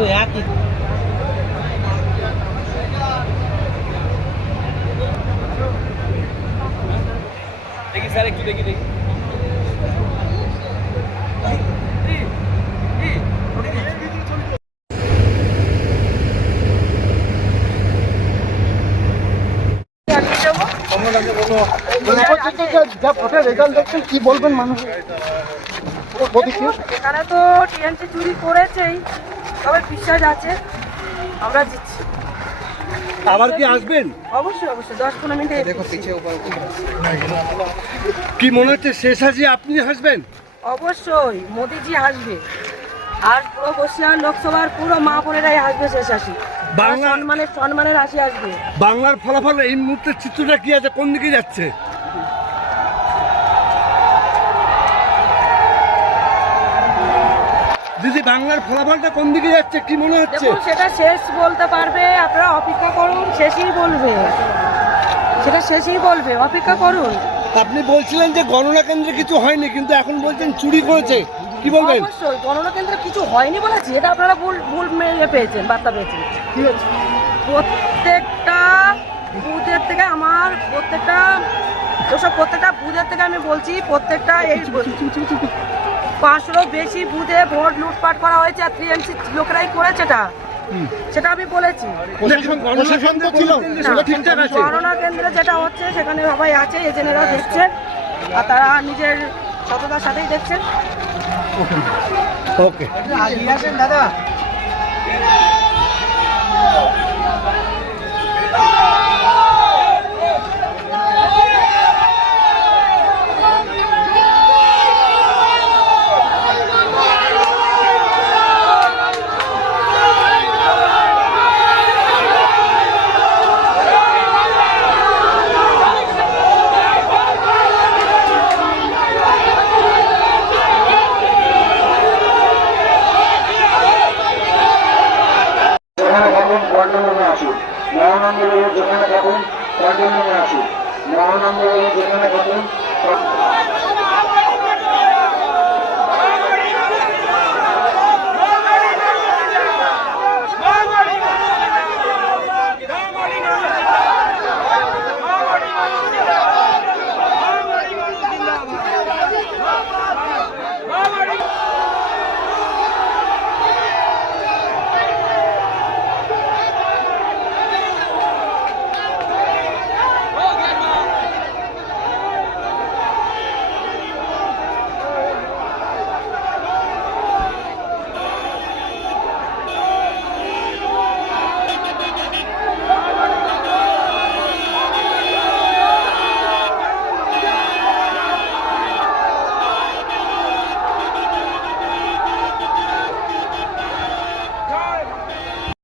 তো একই। দেখি স্যার একটু দেখি দেখি। যা ভোটের রেজাল্ট দেখছেন কি বলবেন মানুষ? এখানে তো টিএমসি চুরি করেছেই, তবে বিশ্বাস আছে আমরা জিতছি। আবার কি আসবেন? অবশ্যই অবশ্যই 10-15 মিনিটে দেখো পিছিয়ে উপর কি মনে হচ্ছে শেষ হাসি আপনি হাসবেন? অবশ্যই মোদিজি আসবে, আর পুরো বসিরহাট লোকসভার পুরো মা বোনেরাই আসবে শেষ হাসি। সম্মানের হাসি আসবে। বাংলার ফলাফল এই মুহূর্তের চিত্রটা কি আছে, কোন দিকে যাচ্ছে? দিদি বাংলার ফলাফলটা কোন দিকে যাচ্ছে কি মনে হচ্ছে? দেখুন সেটা শেষ বলতে পারবে, আপনারা অপেক্ষা করুন, শেষই বলবে, সেটা শেষই বলবে, অপেক্ষা করুন। আপনি বলছিলেন যে গণনা কেন্দ্রে কিছু হয়নি, কিন্তু এখন বলছেন চুরি করেছে, কি বলবেন? অবশ্যই গণনা কেন্দ্রে কিছু হয়নি বলেছি, এটা আপনারা ভুল মেরে পেয়েছেন, বার্তা পেয়েছেন। প্রত্যেকটা বুথের থেকে প্রত্যেকটা বুথের থেকে আমি বলছি, প্রত্যেকটা এই 500 বেশি বুথে ভোট লুটপাট করা হয়েছে, আর টিএমসি লোকেরাই করেছে সেটা আমি বলেছি। গণনা কেন্দ্রে যেটা হচ্ছে সেখানে সবাই আছে, এজেন্টরা দেখছেন, আর তারা নিজের সততার সাথেই দেখছেন। ওকে দাদা মহানন্দে যেখানে থাকুন, যেখানে থাকুন।